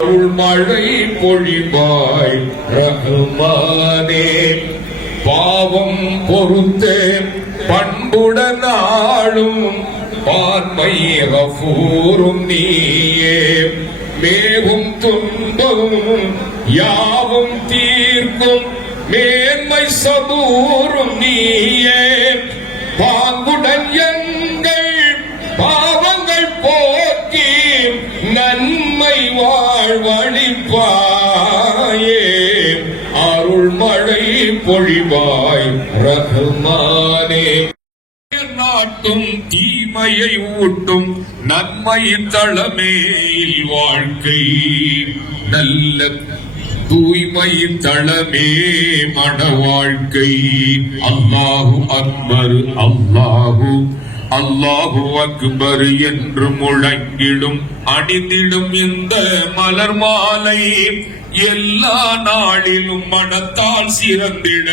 அருள் மழை பொழிவாய் ரகுமானே பாவம் பொறுத்து பண்புடன் ஆளும் பான்மை கஃபூரும் நீயே. மேவும் துன்பமும் யாவும் தீர்க்கும் மேன்மை சபூரும் நீயே. பாங்குடன் எங்கள் பாவங்கள் போக்கி நன்மை வா வாழ்வழிப்பாயே அருள் மழை பொழிவாய் ரகுமானே நாட்டும் தீமையை ஊட்டும் நன்மை தளமேல் வாழ்க்கை நல்ல தூய்மை தளமே மன வாழ்க்கை அல்லாஹு அக்பர் அல்லாஹு அல்லாஹு அக்பர் என்று முழங்கிடும் அணிந்திடும் இந்த மலர் மாலை எல்லா நாளிலும் மனத்தால் சிறந்திட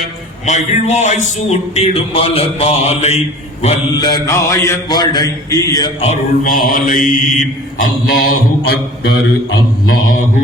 மகிழ்வாய் சூட்டிடும் மலர் மாலை. வல்ல நாயன் வழங்கிய அருள் மாலை அல்லாஹு அக்பர் அல்லாஹூ